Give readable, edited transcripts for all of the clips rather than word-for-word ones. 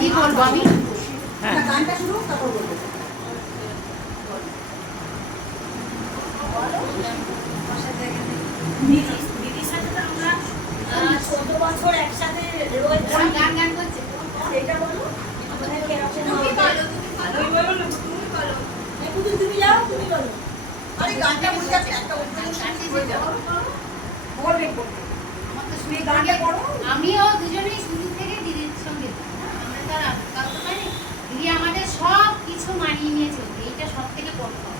কি বলবো আমি? হ্যাঁ গানটা শুরু তারপর বলবো। দিদির সাথে তো আমরা 14 বছর একসাথে রয়েছি। গান গান করছে। এটা বলো আমাদের কেরকম তুমি বলো, তুমি বলো। তুমি বলো তুমি যাও, তুমি বলো। আরে গানটা বলে যাচ্ছে একটা বলবে বলবে। আমার তো তুমি শুনে গানটা করো। আমিও দুজনেই শুরু থেকে দিদির সঙ্গে আমরা তো আর কাউকে পাইনি। দিদি আমাদের সব কিছু মানিয়ে নিয়ে চলছে, এইটা সব থেকে বড় পাওয়া।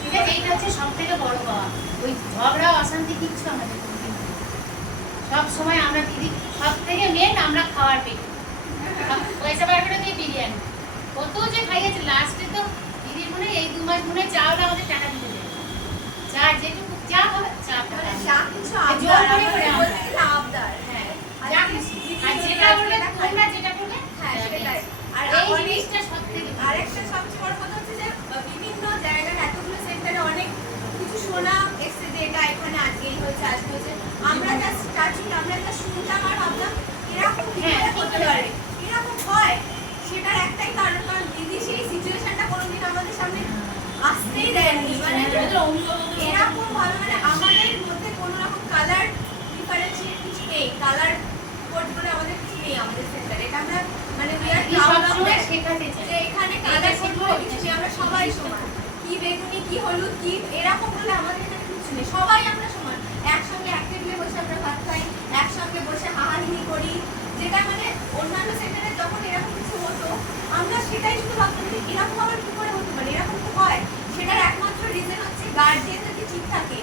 ঠিক আছে, এইটা হচ্ছে সব থেকে বড় পাওয়া। ওই ঝগড়া অশান্তি কিচ্ছু আমাদের কোনোদিন নেই। সব সময় আমরা দিদি সব থেকে মেন আমরা খাওয়ার পেটে পয়সা বার করে দিয়ে বিরিয়ানি কত যে খাইয়েছে। লাস্টে তো দিদির মনে হয় এই 2 মাস মনে হয় চাউল আমাদের টাকা দিতে দেবে। যা যেটুকু যা হবে চা মানে যা কিছু জোর আবদার করে করে আমাদের আমরা। বলতে গেলে আবদার, হ্যাঁ। যা কিছু। আর যেটা বললে তোমরা যেটা করবে হ্যাঁ, সেটাই। আর এই অনেক জিনিসটা সব থেকে আরেকটা সবচেয়ে বড় কথা হচ্ছে যে বিভিন্ন জায়গার এতগুলো সেন্টারে অনেক কিছু শোনা এসছে যে এটা এখানে আজকেই হয়েছে আজকে হয়েছে। আমরা জাস্ট চাচ্ছি আমরা এটা শুনতাম আর ভাবলাম এরকম কি করে হতে পারে, এরকম হয়। সেটার একটাই কারণ, কারণ দিদি সেই সিচুয়েশনটা কোনোদিন আমাদের সামনে আসতেই দেয়নি। মানে এরকম ভাবে মানে আমাদের মধ্যে কোনো রকম কালার ডিফারেন্সিয়েট কিছু নেই, কালার কোড করে আমাদের কিছু নেই আমাদের সেন্টারে। এটা আমরা মানে we are proud of that, শেখাতে চাই যে এখানে কালার কোড করে কিছু নেই, আমরা সবাই সমান। কি বেগুনি কি হলুদ কি এরকম হলে আমাদের এখানে কিছু নেই, সবাই আমরা সমান। একসঙ্গে এক টেবিলে বসে আমরা ভাত খাই, একসঙ্গে বসে হাহাহিহি করি। যেটা মানে অন্যান্য সেন্টারে যখন এরকম কিছু হতো আমরা সেটাই শুধু ভাবতাম যে এরকম আবার কি করে হতে পারে, এরকম তো হয়। সেটার একমাত্র রিজন হচ্ছে গার্জিয়ান যদি ঠিক থাকে।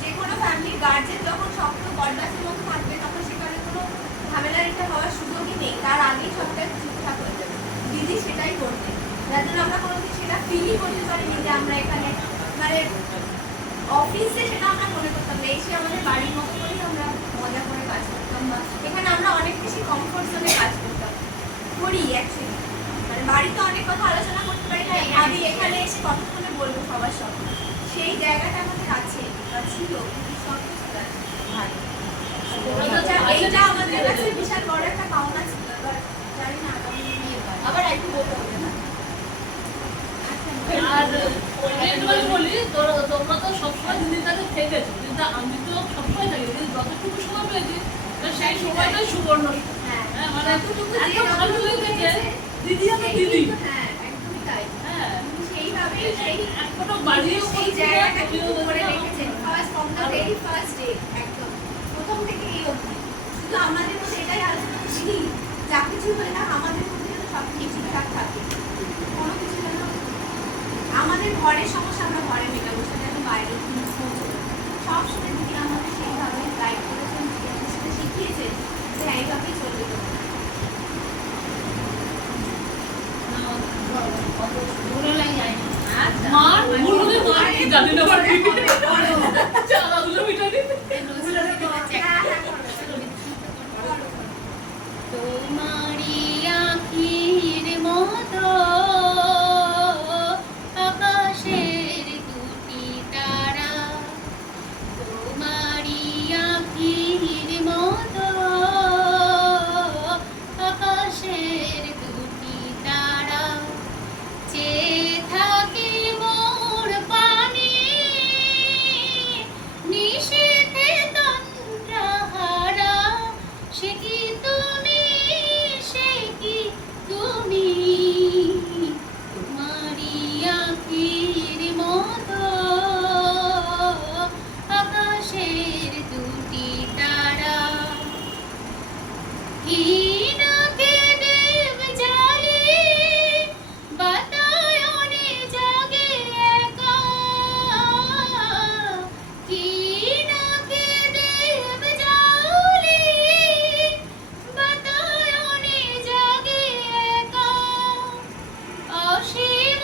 যে কোনো ফ্যামিলির গার্জিয়ান যখন সবসময় বরদাস্তের মতো থাকবে তখন সেখানে কোনো ঝামেলার এটা হওয়ার সুযোগই নেই, তার আগেই সবটা ঠিকঠাক হয়ে যাবে। দিদি সেটাই করতে, যার জন্য আমরা কোনোদিন সেটা ফিলই করতে পারিনি যে আমরা এখানে মানে অফিসে সেটা আমরা মনে করতাম না। এসে আমাদের বাড়ির মতো করেই আমরা মজা করে কাজ করতাম, বা এখানে আমরা অনেক বেশি কমফোর্ট জোনে কাজ করতাম করি অ্যাকচুয়ালি। মানে বাড়িতে অনেক কথা আলোচনা করতে পারি না, ভাবি এখানে এসে কতক্ষণে বলবো সবার সঙ্গে। সেই জায়গাটা আমাদের আছে বা ছিল, কিন্তু সব কিছু আছে ভালো। এইটা আমাদের কাছে বিশাল বড় একটা পাওনা ছিল। এবার জানি না আগামী নিয়ে আবার একটু বলতে হবে না। আর একটুখানি বলি তোমরা তো সবসময় দিদির কাছে থেকেছো, কিন্তু আমি তো সবসময় থাকি, কিন্তু যতটুকু সময় পেয়েছি তো সেই সময়টাই সুবর্ণ। হ্যাঁ মানে এতটুকু এত ভালো লেগেছে, দিদি আমার দিদি। হ্যাঁ একদমই তাই। হ্যাঁ সেইভাবে সেই এখনো বাড়িও সেই জায়গাটা কিন্তু করে রেখেছেন first from the very first day, একদম প্রথম থেকে এই অবধি। শুধু আমাদের মধ্যে এটাই আলোচনা করছি যা কিছু হয় না আমাদের মধ্যে যেন সব কিছু ঠিকঠাক থাকে, কোনো কিছু যেন আমাদের ঘরের সমস্যা আমরা ঘরে মেটাবো, সেটা যেন বাইরে পৌঁছবে। সব সময় দিদি আমাদের সেইভাবে গাইড করেছেন, দিদি আমাদের সাথে শিখিয়েছেন যে এইভাবেই চলবে তোমার। ভালো লাগে মার ভুল হলে মার কি জানি না বাড়ি চালাগুলো মিটানি তোমারি আখির মতো আকাশের দুটি তারা, তোমারি আখির মতো আকাশের দুটি তারা, চেয়ে থাকি মোর পানে নিশীথে তন্দ্রাহারা। সে কি তুমি, সে কি তুমি, তোমারি আখির মতো আকাশের দুটি তারা। হীনকে দেব জালি বাতায়নে জাগে একা, হীনকে দেব জালি বাতায়নে জাগে একা, অসীম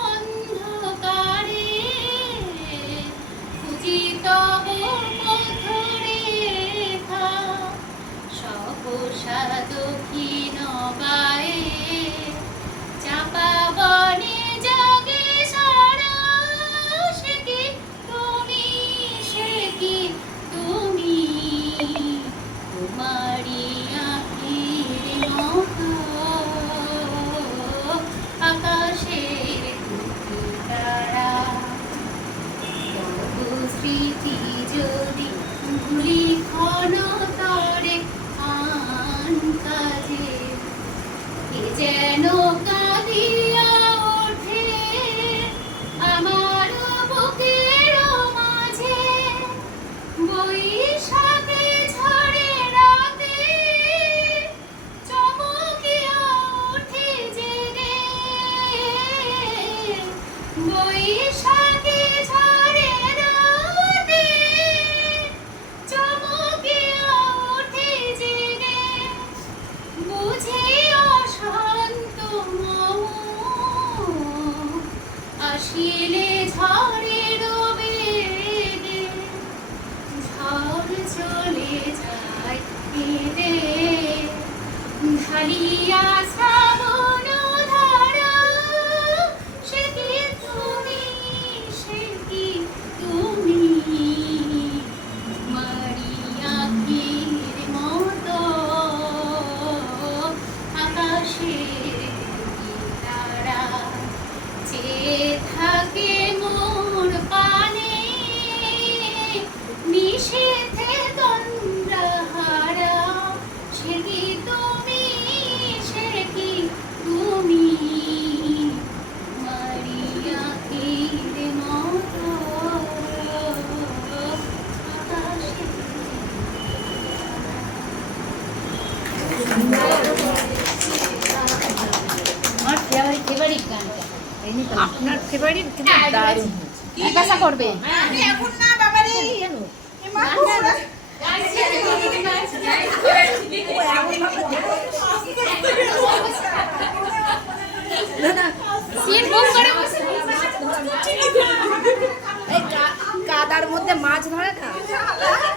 অন্ধকারে খুঁজি তব পথরেখা। সহসা দক্ষিণ বায়ে চাপা বনে জাগে সারা। সে কি তুমি, সে কি তুমি, তোমারি আখির মতো আকাশের দুটি তারা তবু স্মৃতি যদি ভুলি ক্ষণ তরে আন কাজে কে যেন কাঁদিয়া ওঠে আমার বুকের মাঝে বৈশাখে ঝড়ে রাতে চমকিয়া ওঠে জেগে বৈশাখে ঝড়ে রাতে চমকিয়া ওঠে জেগে বুঝে অশান্ত মম আসিলে ঝড়ের বেগে ঝড় চলে যায় কেঁদে ঢালিয়া শ্রাবণ ধারা সে কি তুমি মারিয়া আখির মতো আকাশের দুটি তারা চেয়ে থাকে মোর পানে নিষেধে তন্দ্রাহারা সে কি তুমি মারিয়া আখির মতো আকাশের আমার ফেভারিট গানটা আপনার ফেভারিট কিন্তু দারুণ জিজ্ঞাসা করবে আমি এখন না বাবা রে এ মা সিট বুক করে বসে কাদার মধ্যে মাছ ধরে না